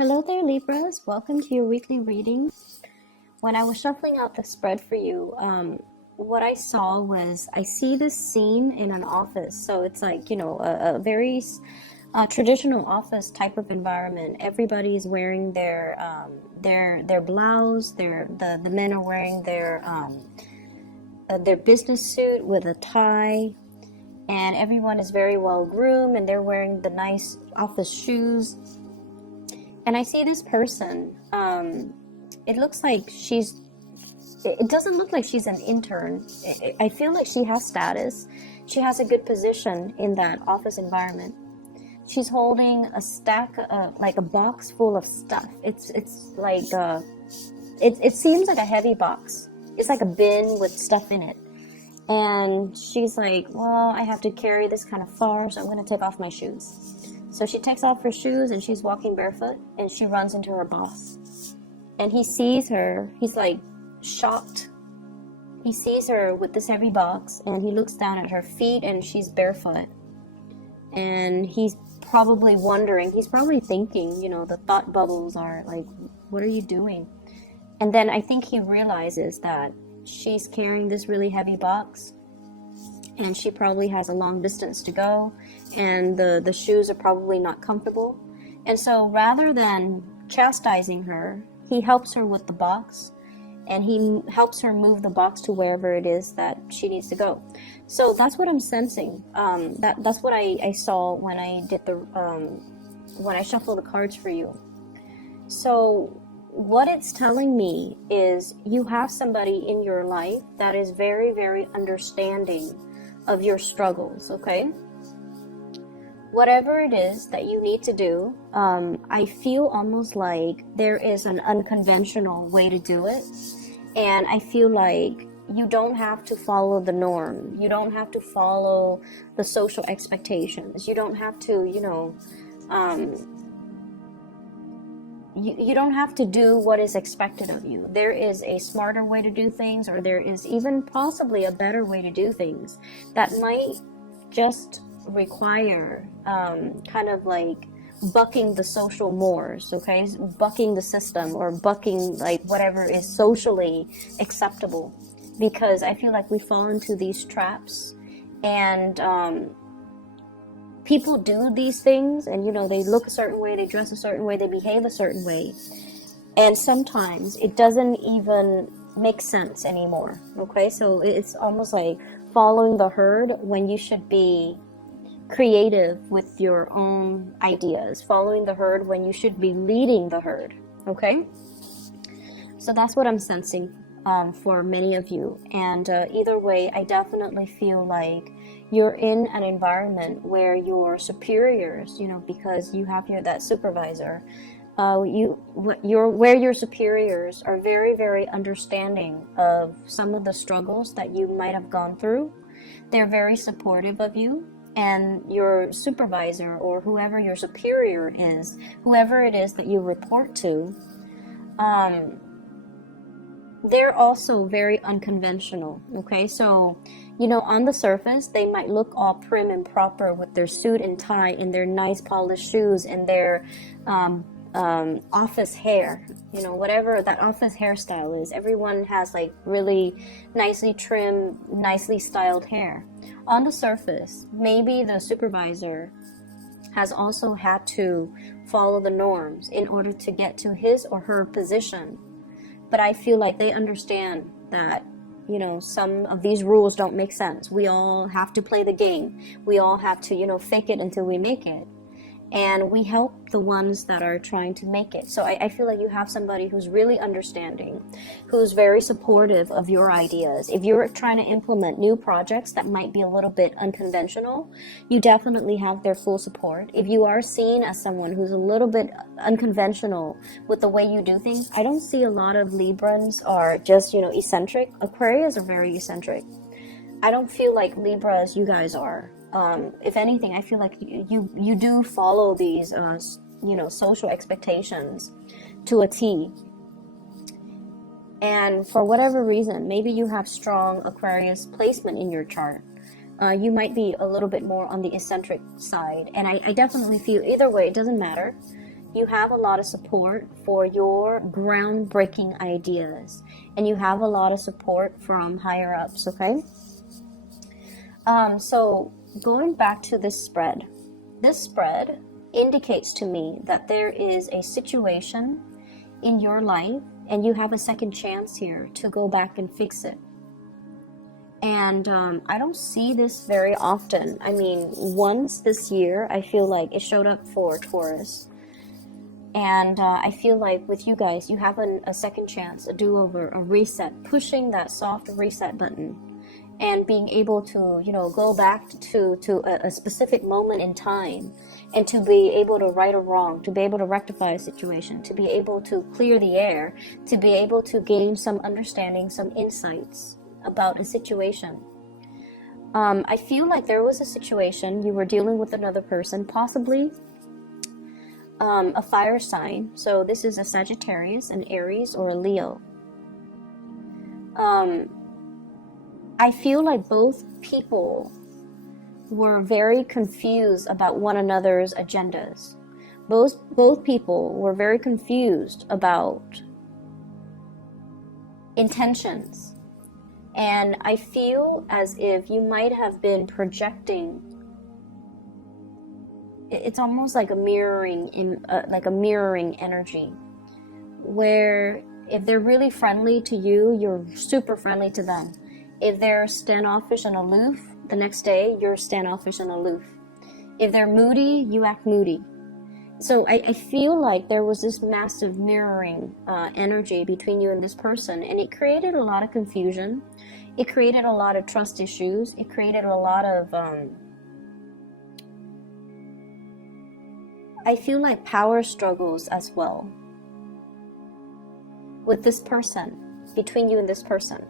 Hello there, Libras. Welcome to your weekly reading. When I was shuffling out the spread for you, what I saw was I see this scene in an office. So it's like, a very traditional office type of environment. Everybody's wearing their blouse. The men are wearing their business suit with a tie, and everyone is very well groomed, and they're wearing the nice office shoes. And I see this person. It looks like it doesn't look like she's an intern. I feel like she has status. She has a good position in that office environment. She's holding a stack, like a box full of stuff. It's like, it seems like a heavy box. It's like a bin with stuff in it. And she's like, well, I have to carry this kind of far, so I'm going to take off my shoes. So she takes off her shoes and she's walking barefoot, and she runs into her boss. And he sees her, he's like shocked. He sees her with this heavy box, and he looks down at her feet, and she's barefoot. And he's probably wondering, he's probably thinking, the thought bubbles are like, what are you doing? And then I think he realizes that she's carrying this really heavy box, and she probably has a long distance to go, and the shoes are probably not comfortable. And so rather than chastising her, he helps her with the box, and he helps her move the box to wherever it is that she needs to go. So that's what I'm sensing. That's what I saw when I did when I shuffled the cards for you. So what it's telling me is you have somebody in your life that is very, very understanding of your struggles, okay? Whatever it is that you need to do, I feel almost like there is an unconventional way to do it. And I feel like you don't have to follow the norm. You don't have to follow the social expectations. You don't have to, you don't have to do what is expected of you. There is a smarter way to do things, or there is even possibly a better way to do things that might just require kind of like bucking the social mores, okay? Bucking the system, or bucking like whatever is socially acceptable. Because I feel like we fall into these traps, and people do these things, and they look a certain way, they dress a certain way, they behave a certain way, and sometimes it doesn't even make sense anymore, okay? So it's almost like following the herd when you should be creative with your own ideas, following the herd when you should be leading the herd, okay? So that's what I'm sensing for many of you. And either way, I definitely feel like you're in an environment where your superiors, because you have that supervisor, where your superiors are very, very understanding of some of the struggles that you might have gone through. They're very supportive of you. And your supervisor, or whoever your superior is, whoever it is that you report to, they're also very unconventional, okay? So, on the surface, they might look all prim and proper with their suit and tie and their nice polished shoes and their office hair, whatever that office hairstyle is. Everyone has like really nicely trimmed, nicely styled hair. On the surface, maybe the supervisor has also had to follow the norms in order to get to his or her position. But I feel like they understand that, some of these rules don't make sense. We all have to play the game. We all have to, fake it until we make it. And we help the ones that are trying to make it. So I feel like you have somebody who's really understanding, who's very supportive of your ideas. If you're trying to implement new projects that might be a little bit unconventional, you definitely have their full support. If you are seen as someone who's a little bit unconventional with the way you do things, I don't see a lot of Librans are just, eccentric. Aquarius are very eccentric. I don't feel like Libras, you guys are. If anything, I feel like you do follow these, social expectations to a T. And for whatever reason, maybe you have strong Aquarius placement in your chart. You might be a little bit more on the eccentric side. And I definitely feel either way, it doesn't matter. you have a lot of support for your groundbreaking ideas, and you have a lot of support from higher ups, okay? So going back to this spread indicates to me that there is a situation in your life and you have a second chance here to go back and fix it. And I don't see this very often. I mean, once this year, I feel like it showed up for Taurus. And I feel like with you guys, you have a second chance, a do-over, a reset, pushing that soft reset button and being able to, you know, go back to a specific moment in time and to be able to right a wrong, to be able to rectify a situation, to be able to clear the air, to be able to gain some understanding, some insights about a situation. I feel like there was a situation you were dealing with another person, possibly a fire sign. So this is a Sagittarius, an Aries, or a Leo. I feel like both people were very confused about one another's agendas. Both people were very confused about intentions. And I feel as if you might have been projecting. It's almost like a mirroring energy, where if they're really friendly to you, you're super friendly to them. If they're standoffish and aloof, the next day you're standoffish and aloof. If they're moody, you act moody. So I feel like there was this massive mirroring energy between you and this person, and it created a lot of confusion. It created a lot of trust issues. It created a lot of, I feel like power struggles as well with this person, between you and this person.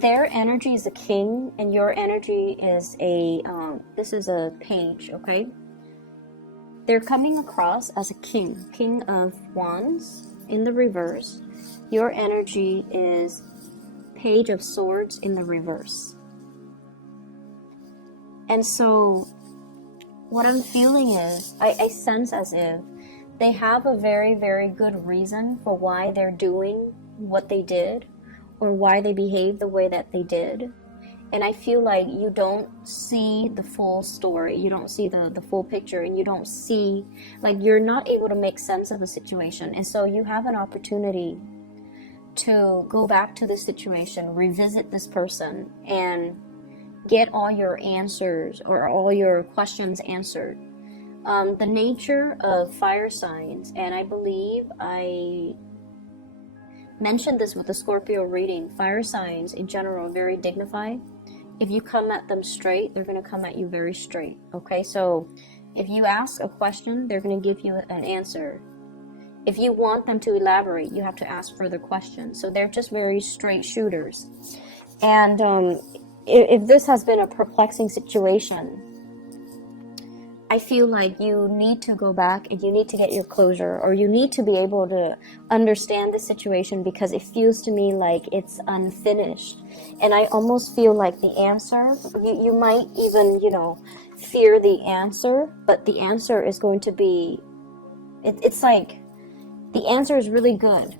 Their energy is a king, and your energy is a, this is a page, okay? They're coming across as a king of wands in the reverse. Your energy is page of swords in the reverse. And so what I'm feeling is, I sense as if they have a very, very good reason for why they're doing what they did, or why they behave the way that they did. And I feel like you don't see the full story, you don't see the full picture, and you don't see, like, you're not able to make sense of the situation. And so you have an opportunity to go back to this situation, revisit this person, and get all your answers or all your questions answered. The nature of fire signs, and I believe I mentioned this with the Scorpio reading, fire signs in general are very dignified. If you come at them straight, they're going to come at you very straight. Okay, so if you ask a question, they're going to give you an answer. If you want them to elaborate, you have to ask further questions. So they're just very straight shooters. And if this has been a perplexing situation, I feel like you need to go back and you need to get your closure, or you need to be able to understand the situation, because it feels to me like it's unfinished. And I almost feel like the answer, you might even, you know, fear the answer, but the answer is going to be, it's like, the answer is really good.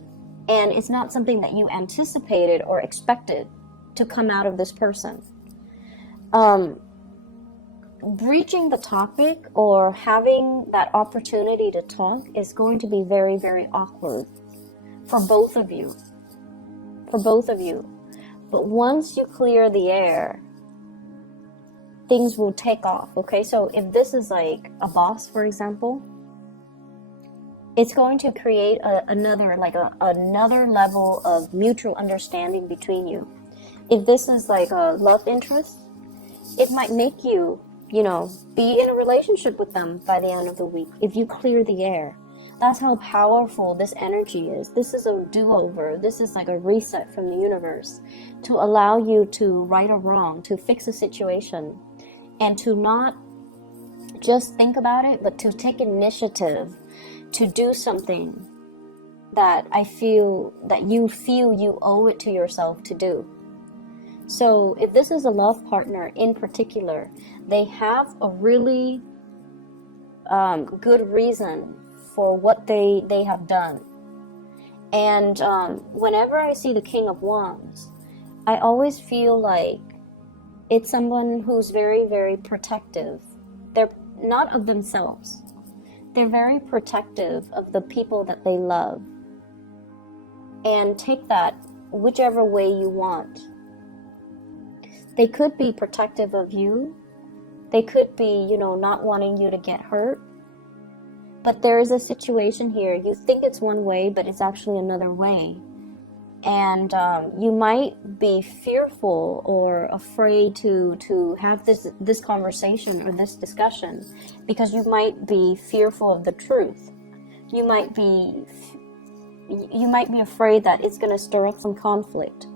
And it's not something that you anticipated or expected to come out of this person. Breaching the topic or having that opportunity to talk is going to be very, very awkward for both of you. But once you clear the air, things will take off, okay? So if this is like a boss, for example, it's going to create another level of mutual understanding between you. If this is like a love interest, it might make you, you know, be in a relationship with them by the end of the week if you clear the air. That's how powerful this energy is. This is a do-over. This is like a reset from the universe to allow you to right a wrong, to fix a situation, and to not just think about it, but to take initiative to do something that you feel you owe it to yourself to do. So if this is a love partner in particular, they have a really good reason for what they have done. And whenever I see the King of Wands, I always feel like it's someone who's very, very protective. They're not of themselves. They're very protective of the people that they love. And take that whichever way you want. They could be protective of you. They could be, not wanting you to get hurt. But there is a situation here. You think it's one way, but it's actually another way. And you might be fearful or afraid to have this conversation or this discussion because you might be fearful of the truth. You might be afraid that it's going to stir up some conflict.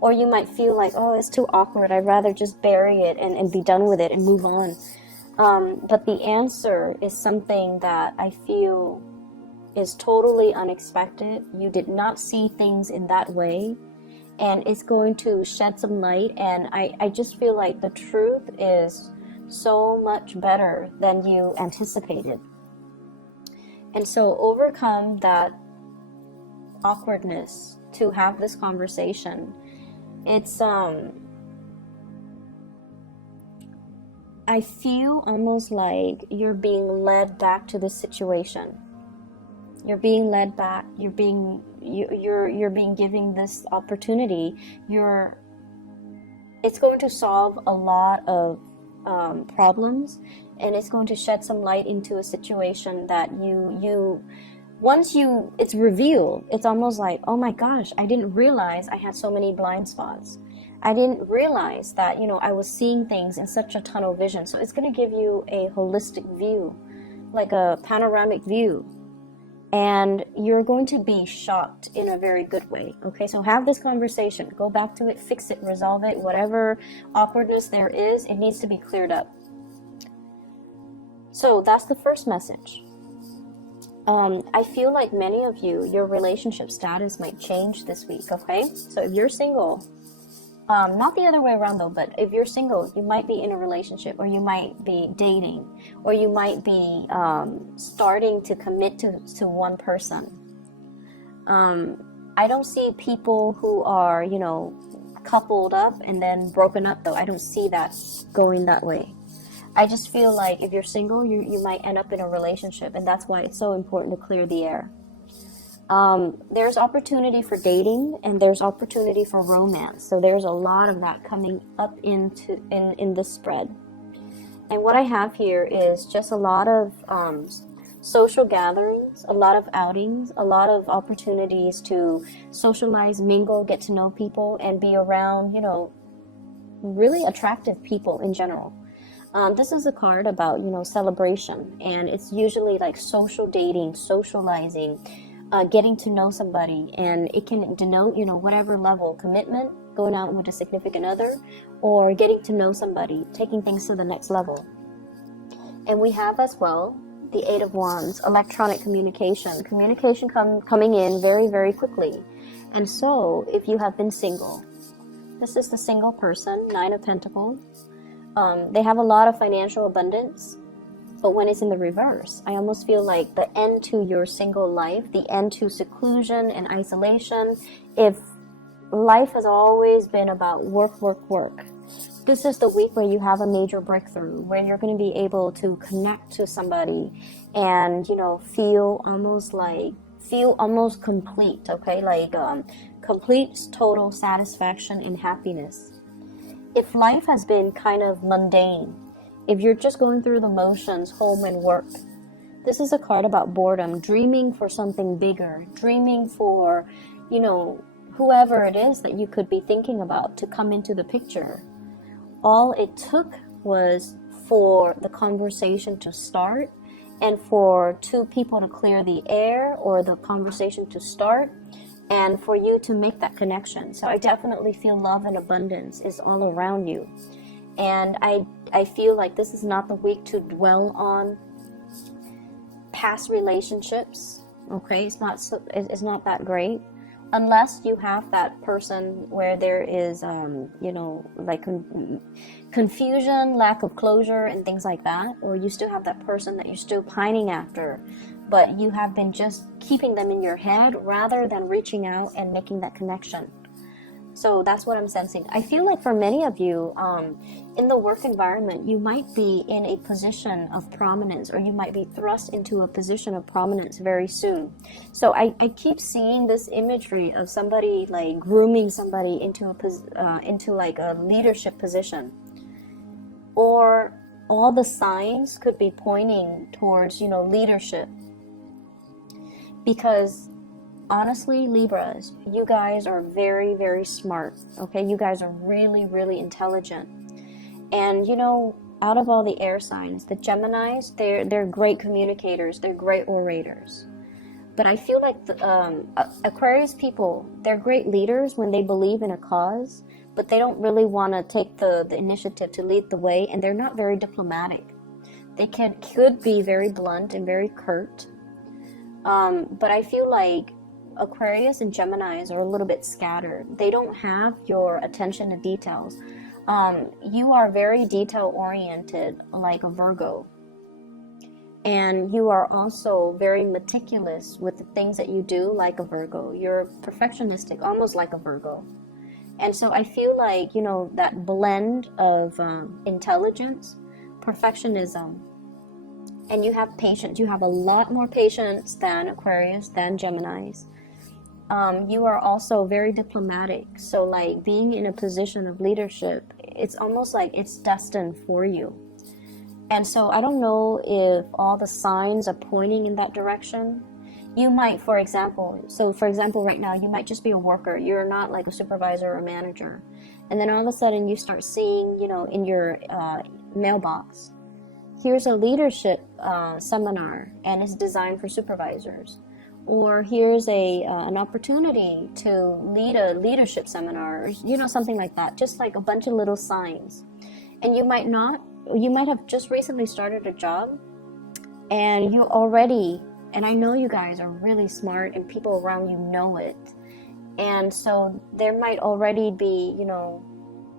Or you might feel like, oh, it's too awkward. I'd rather just bury it and be done with it and move on. But the answer is something that I feel is totally unexpected. You did not see things in that way. And it's going to shed some light. And I just feel like the truth is so much better than you anticipated. And so overcome that awkwardness to have this conversation. It's I feel almost like you're being led back to the situation. You're being led back. You're being given this opportunity. It's going to solve a lot of problems, and it's going to shed some light into a situation that once it's revealed, it's almost like, oh my gosh, I didn't realize I had so many blind spots. I didn't realize that, I was seeing things in such a tunnel vision. So it's going to give you a holistic view, like a panoramic view. And you're going to be shocked in a very good way. Okay, so have this conversation. Go back to it, fix it, resolve it. Whatever awkwardness there is, it needs to be cleared up. So that's the first message. I feel like many of you, your relationship status might change this week, okay? So if you're single, not the other way around though, but if you're single, you might be in a relationship, or you might be dating, or you might be starting to commit to one person. I don't see people who are, coupled up and then broken up though. I don't see that going that way. I just feel like if you're single, you might end up in a relationship, and that's why it's so important to clear the air. There's opportunity for dating, and there's opportunity for romance. So there's a lot of that coming up in this spread. And what I have here is just a lot of social gatherings, a lot of outings, a lot of opportunities to socialize, mingle, get to know people, and be around, really attractive people in general. This is a card about, celebration, and it's usually like social dating, socializing, getting to know somebody, and it can denote, whatever level commitment, going out with a significant other, or getting to know somebody, taking things to the next level. And we have as well the Eight of Wands, electronic communication coming in very, very quickly. And so if you have been single, this is the single person, Nine of Pentacles. They have a lot of financial abundance, but when it's in the reverse, I almost feel like the end to your single life, the end to seclusion and isolation. If life has always been about work, this is the week where you have a major breakthrough, where you're going to be able to connect to somebody and, feel almost complete, okay? Like complete, total satisfaction and happiness. If life has been kind of mundane, if you're just going through the motions, home and work, this is a card about boredom, dreaming for something bigger, dreaming for, whoever it is that you could be thinking about to come into the picture. All it took was for the conversation to start, and for two people to clear the air, or the conversation to start, and for you to make that connection. So I definitely feel love and abundance is all around you. And I feel like this is not the week to dwell on past relationships, okay? It's not that great. unless you have that person where there is, you know, like confusion, lack of closure, and things like that, or you still have that person that you're still pining after, but you have been just keeping them in your head rather than reaching out and making that connection. So that's what I'm sensing. I feel like for many of you, in the work environment, you might be in a position of prominence, or you might be thrust into a position of prominence very soon. So I keep seeing this imagery of somebody like grooming somebody into into like a leadership position, or all the signs could be pointing towards, you know, leadership. Because honestly, Libras, you guys are very, very smart, okay? You guys are really, really intelligent. And, you know, out of all the air signs, the Geminis, they're great communicators. They're great orators. But I feel like the Aquarius people, they're great leaders when they believe in a cause, but they don't really want to take the initiative to lead the way, and they're not very diplomatic. They could be very blunt and very curt. But I feel like Aquarius and Geminis are a little bit scattered. They don't have your attention to details. You are very detail oriented, like a Virgo. And you are also very meticulous with the things that you do, like a Virgo. You're perfectionistic, almost like a Virgo. And so I feel like, you know, that blend of intelligence, perfectionism, and you have patience. You have a lot more patience than Aquarius, than Geminis. You are also very diplomatic. So like being in a position of leadership, it's almost like it's destined for you. And so I don't know if all the signs are pointing in that direction. You might, for example, right now, you might just be a worker. You're not like a supervisor or a manager. And then all of a sudden you start seeing, you know, in your mailbox, here's a leadership seminar, and it's designed for supervisors. Or here's an opportunity to lead a leadership seminar, or, you know, something like that. Just like a bunch of little signs. And you might have just recently started a job, and you already, and I know you guys are really smart and people around you know it. And so there might already be, you know,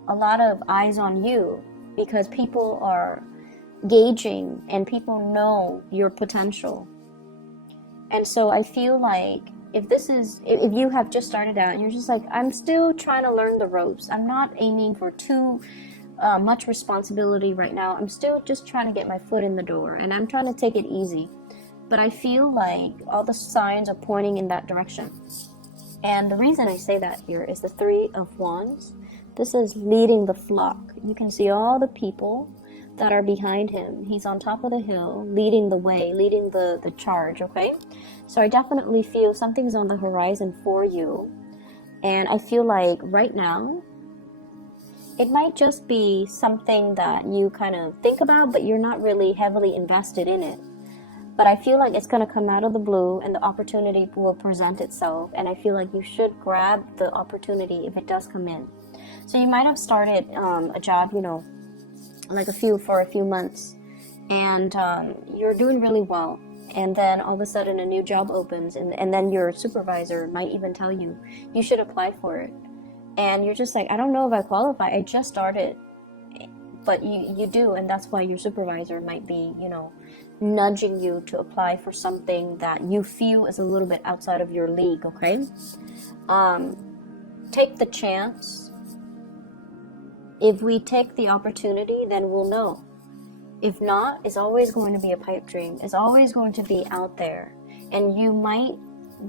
a lot of eyes on you, because people are gauging and people know your potential. And so I feel like if you have just started out and you're just like, I'm still trying to learn the ropes, I'm not aiming for too much responsibility right now, I'm still just trying to get my foot in the door, and I'm trying to take it easy. But I feel like all the signs are pointing in that direction. And the reason I say that here is the Three of Wands. This is leading the flock. You can see all the people that are behind him. He's on top of the hill, leading the way, leading the charge, okay? So I definitely feel something's on the horizon for you. And I feel like right now, it might just be something that you kind of think about, but you're not really heavily invested in it. But I feel like it's going to come out of the blue, and the opportunity will present itself. And I feel like you should grab the opportunity if it does come in. So you might have started a job, you know, like for a few months, and you're doing really well. And then all of a sudden a new job opens, and then your supervisor might even tell you, you should apply for it. And you're just like, I don't know if I qualify. I just started. But you do, and that's why your supervisor might be, you know, nudging you to apply for something that you feel is a little bit outside of your league, okay? Take the chance. If we take the opportunity, then we'll know. If not, it's always going to be a pipe dream. It's always going to be out there. And you might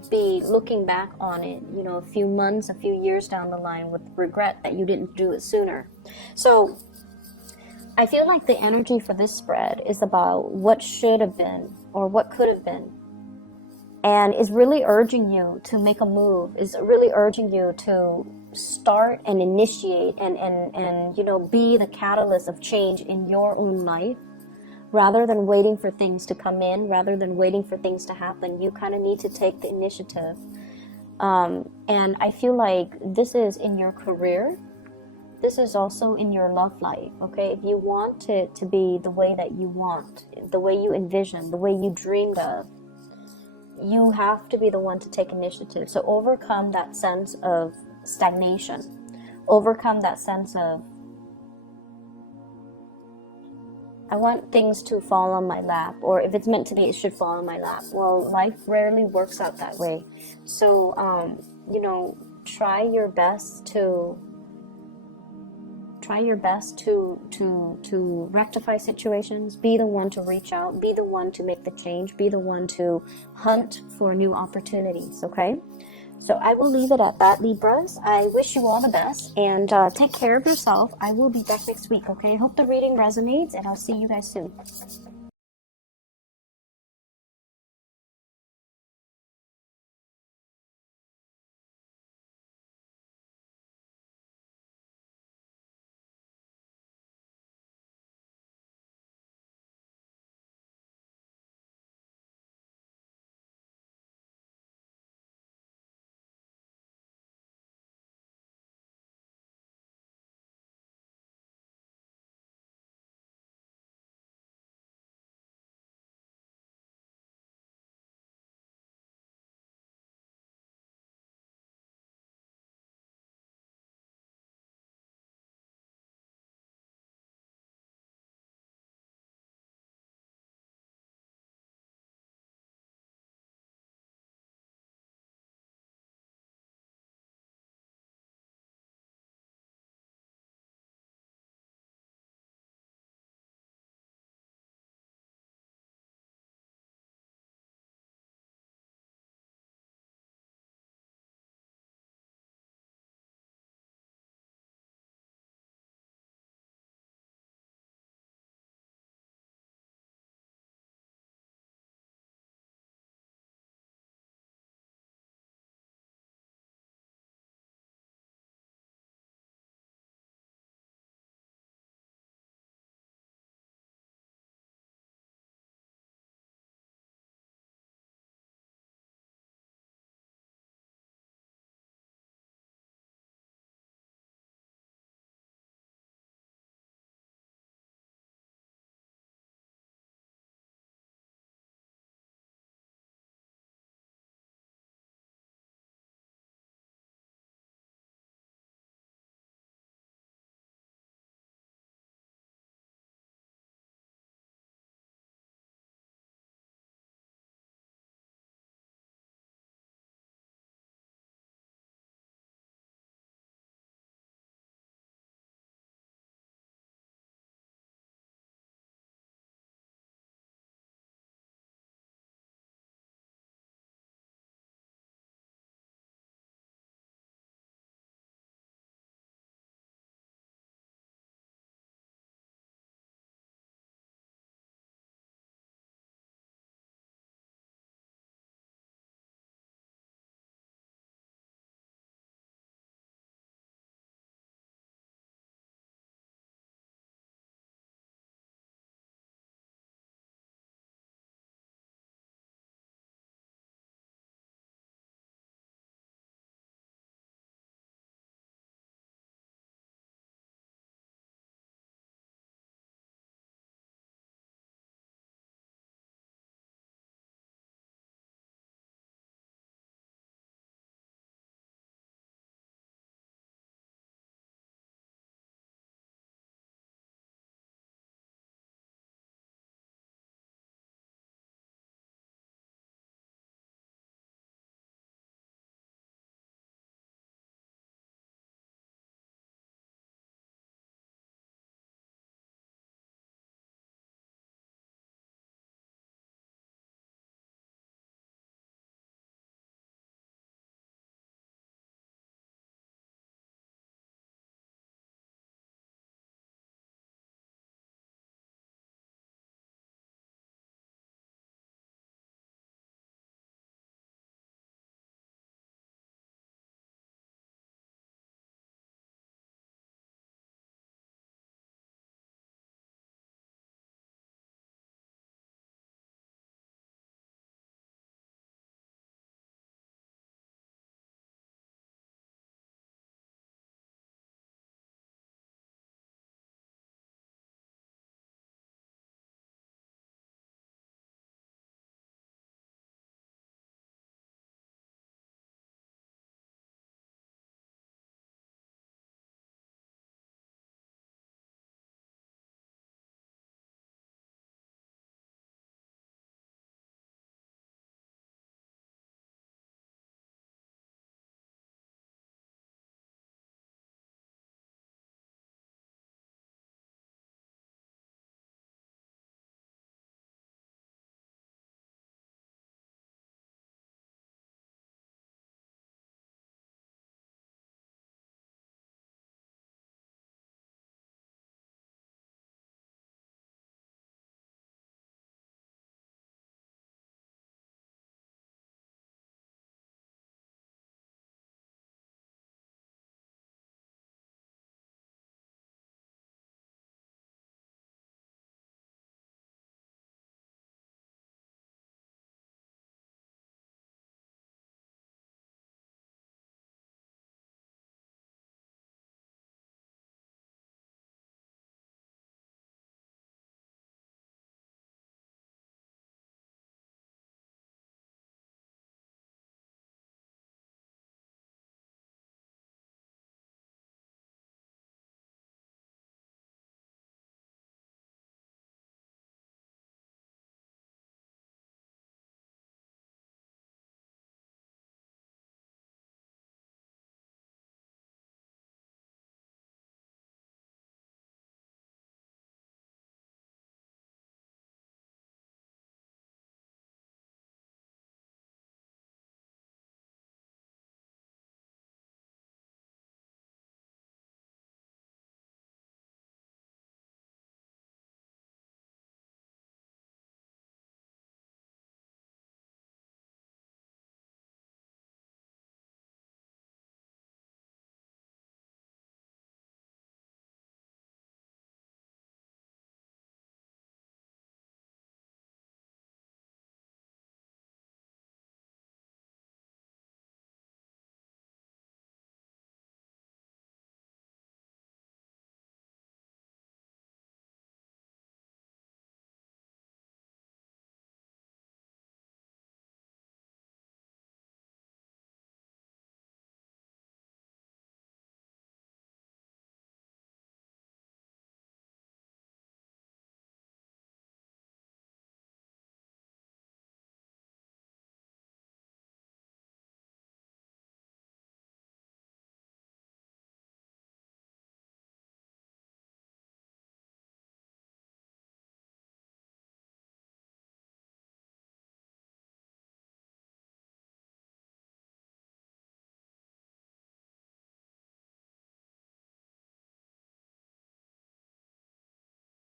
be looking back on it, you know, a few months, a few years down the line with regret that you didn't do it sooner. So I feel like the energy for this spread is about what should have been or what could have been. And is really urging you to make a move, is really urging you to start and initiate and you know, be the catalyst of change in your own life. Rather than waiting for things to come in, rather than waiting for things to happen, you kind of need to take the initiative. And I feel like this is in your career. This is also in your love life, okay? If you want it to be the way that you want, the way you envision, the way you dreamed of, you have to be the one to take initiative. So overcome that sense of stagnation. Overcome that sense of, I want things to fall on my lap, or if it's meant to be, it should fall on my lap. Well, life rarely works out that way. So, you know, try your best to rectify situations. Be the one to reach out. Be the one to make the change. Be the one to hunt for new opportunities, okay? So I will leave it at that, Libras. I wish you all the best, and take care of yourself. I will be back next week, okay? I hope the reading resonates, and I'll see you guys soon.